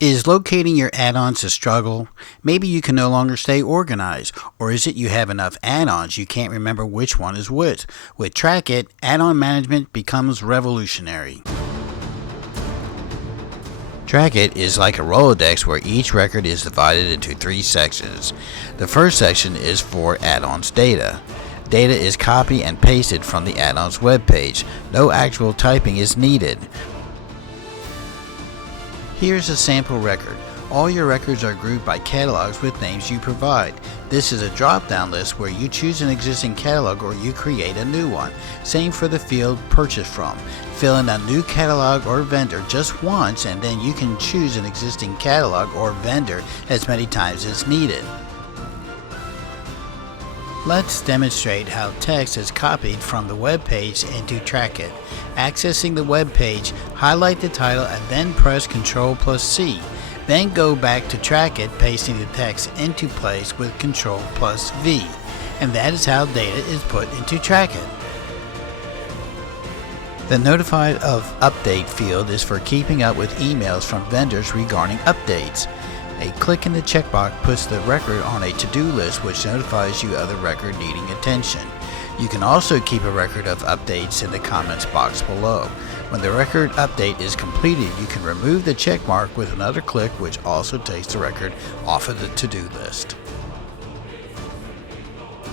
Is locating your add-ons a struggle? Maybe you can no longer stay organized, or is it you have enough add-ons you can't remember which one is which? With Trackit, add-on management becomes revolutionary. Trackit is like a Rolodex where each record is divided into 3 sections. The first section is for add-ons data. Data is copied and pasted from the add-ons webpage. No actual typing is needed. Here's a sample record. All your records are grouped by catalogs with names you provide. This is a drop-down list where you choose an existing catalog or you create a new one. Same for the field Purchase From. Fill in a new catalog or vendor just once and then you can choose an existing catalog or vendor as many times as needed. Let's demonstrate how text is copied from the web page into Trackit. Accessing the web page, highlight the title and then press Ctrl+C. Then go back to Trackit, pasting the text into place with Ctrl+V. And that is how data is put into Trackit. The Notified of Update field is for keeping up with emails from vendors regarding updates. A click in the checkbox puts the record on a to-do list which notifies you of the record needing attention. You can also keep a record of updates in the comments box below. When the record update is completed, you can remove the checkmark with another click which also takes the record off of the to-do list.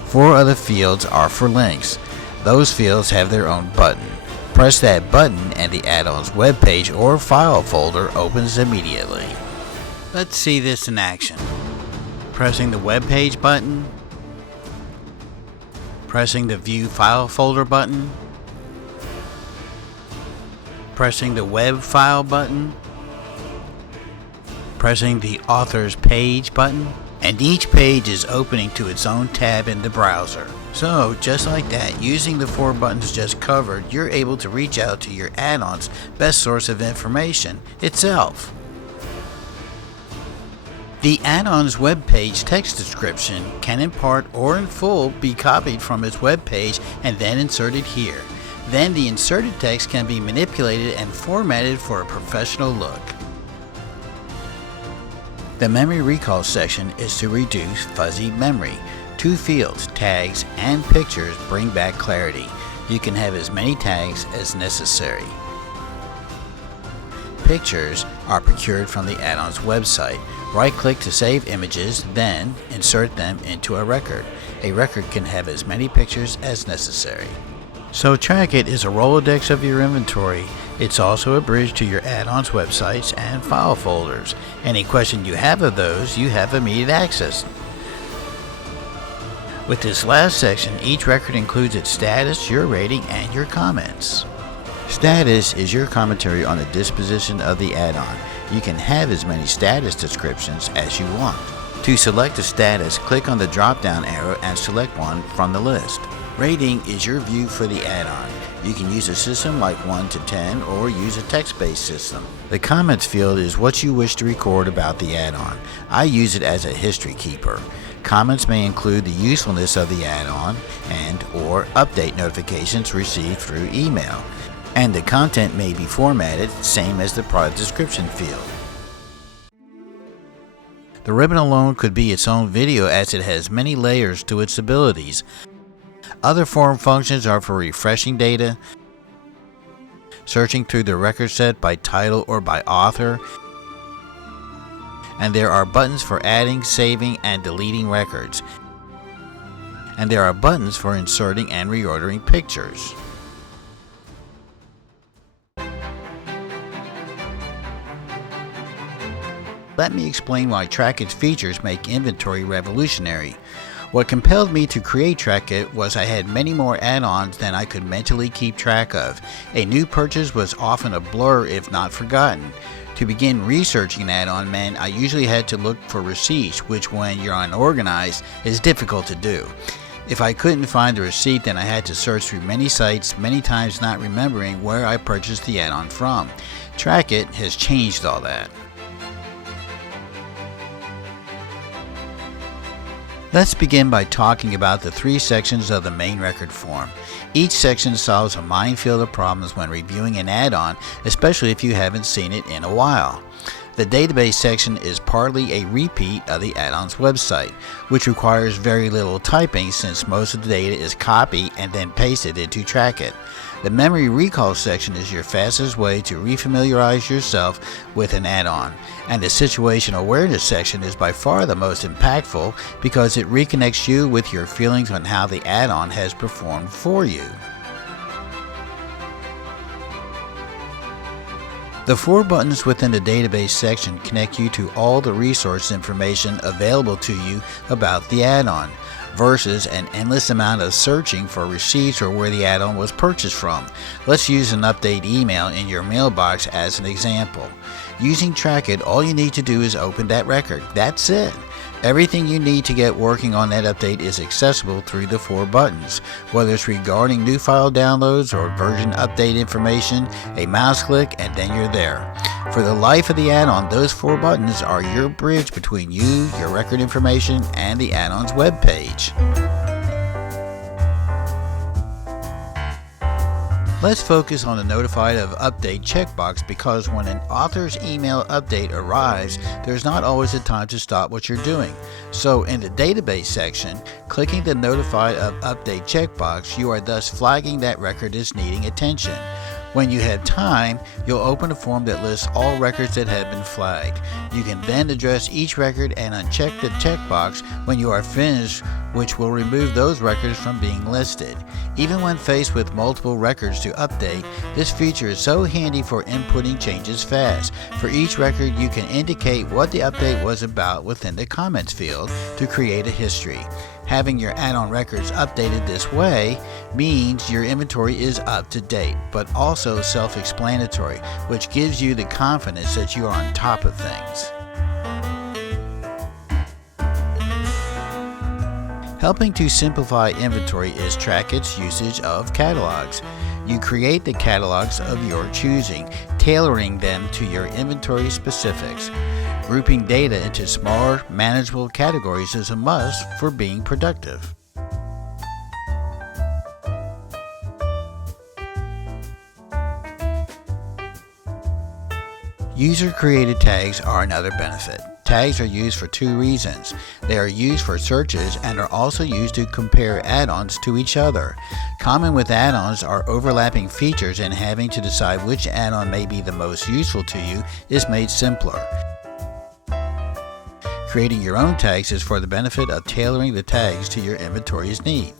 4 other fields are for links. Those fields have their own button. Press that button and the add-ons webpage or file folder opens immediately. Let's see this in action. Pressing the web page button, pressing the view file folder button, pressing the web file button, pressing the author's page button, and each page is opening to its own tab in the browser. So, just like that, using the 4 buttons just covered, you're able to reach out to your add-on's best source of information, itself. The add-on's web page text description can in part or in full be copied from its web page and then inserted here. Then the inserted text can be manipulated and formatted for a professional look. The memory recall section is to reduce fuzzy memory. 2 fields, tags and pictures, bring back clarity. You can have as many tags as necessary. Pictures are procured from the add-on's website. Right-click to save images, then insert them into a record. A record can have as many pictures as necessary. So Trackit is a Rolodex of your inventory. It's also a bridge to your add-ons websites and file folders. Any question you have of those, you have immediate access. With this last section, each record includes its status, your rating, and your comments. Status is your commentary on the disposition of the add-on. You can have as many status descriptions as you want. To select a status, click on the drop-down arrow and select one from the list. Rating is your view for the add-on. You can use a system like 1 to 10 or use a text-based system. The comments field is what you wish to record about the add-on. I use it as a history keeper. Comments may include the usefulness of the add-on and/or update notifications received through email. And the content may be formatted, same as the product description field. The ribbon alone could be its own video as it has many layers to its abilities. Other form functions are for refreshing data, searching through the record set by title or by author, and there are buttons for adding, saving, and deleting records. And there are buttons for inserting and reordering pictures. Let me explain why Trackit's features make inventory revolutionary. What compelled me to create Trackit was I had many more add-ons than I could mentally keep track of. A new purchase was often a blur if not forgotten. To begin researching an add-on meant I usually had to look for receipts, which when you're unorganized is difficult to do. If I couldn't find the receipt, then I had to search through many sites, many times not remembering where I purchased the add-on from. Trackit has changed all that. Let's begin by talking about the 3 sections of the main record form. Each section solves a minefield of problems when reviewing an add-on, especially if you haven't seen it in a while. The database section is partly a repeat of the add-ons website, which requires very little typing since most of the data is copied and then pasted into Trackit. The memory recall section is your fastest way to refamiliarize yourself with an add-on, and the situation awareness section is by far the most impactful because it reconnects you with your feelings on how the add-on has performed for you. The 4 buttons within the database section connect you to all the resource information available to you about the add-on, versus an endless amount of searching for receipts or where the add-on was purchased from. Let's use an update email in your mailbox as an example. Using Trackit, all you need to do is open that record. That's it. Everything you need to get working on that update is accessible through the 4 buttons. Whether it's regarding new file downloads or version update information, a mouse click and then you're there. For the life of the add-on, those 4 buttons are your bridge between you, your record information, and the add-on's web page. Let's focus on the Notified of Update checkbox because when an author's email update arrives, there's not always a time to stop what you're doing. So in the database section, clicking the Notified of Update checkbox, you are thus flagging that record is needing attention. When you have time, you'll open a form that lists all records that have been flagged. You can then address each record and uncheck the checkbox when you are finished, which will remove those records from being listed. Even when faced with multiple records to update, this feature is so handy for inputting changes fast. For each record, you can indicate what the update was about within the comments field to create a history. Having your add-on records updated this way means your inventory is up to date, but also self-explanatory, which gives you the confidence that you are on top of things. Helping to simplify inventory is Trackit's usage of catalogs. You create the catalogs of your choosing, tailoring them to your inventory specifics. Grouping data into smaller, manageable categories is a must for being productive. User-created tags are another benefit. Tags are used for 2 reasons. They are used for searches and are also used to compare add-ons to each other. Common with add-ons are overlapping features, and having to decide which add-on may be the most useful to you is made simpler. Creating your own tags is for the benefit of tailoring the tags to your inventory's need.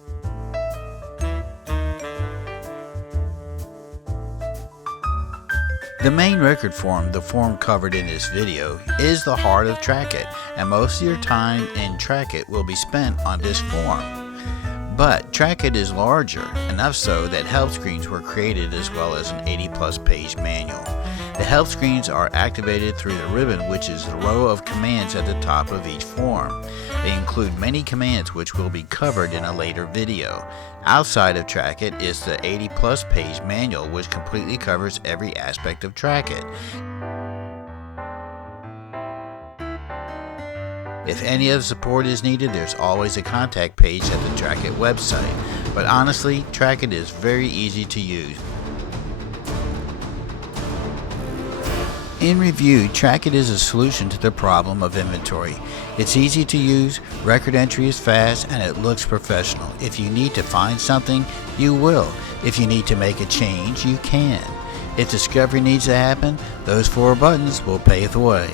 The main record form, the form covered in this video, is the heart of Trackit, and most of your time in Trackit will be spent on this form. But Trackit is larger, enough so that help screens were created as well as an 80+ page manual. The help screens are activated through the ribbon, which is the row of commands at the top of each form. They include many commands which will be covered in a later video. Outside of Trackit is the 80+ page manual, which completely covers every aspect of Trackit. If any other support is needed, there's always a contact page at the Trackit website. But honestly, Trackit is very easy to use. In review, Trackit is a solution to the problem of inventory. It's easy to use, record entry is fast, and it looks professional. If you need to find something, you will. If you need to make a change, you can. If discovery needs to happen, those 4 buttons will pave the way.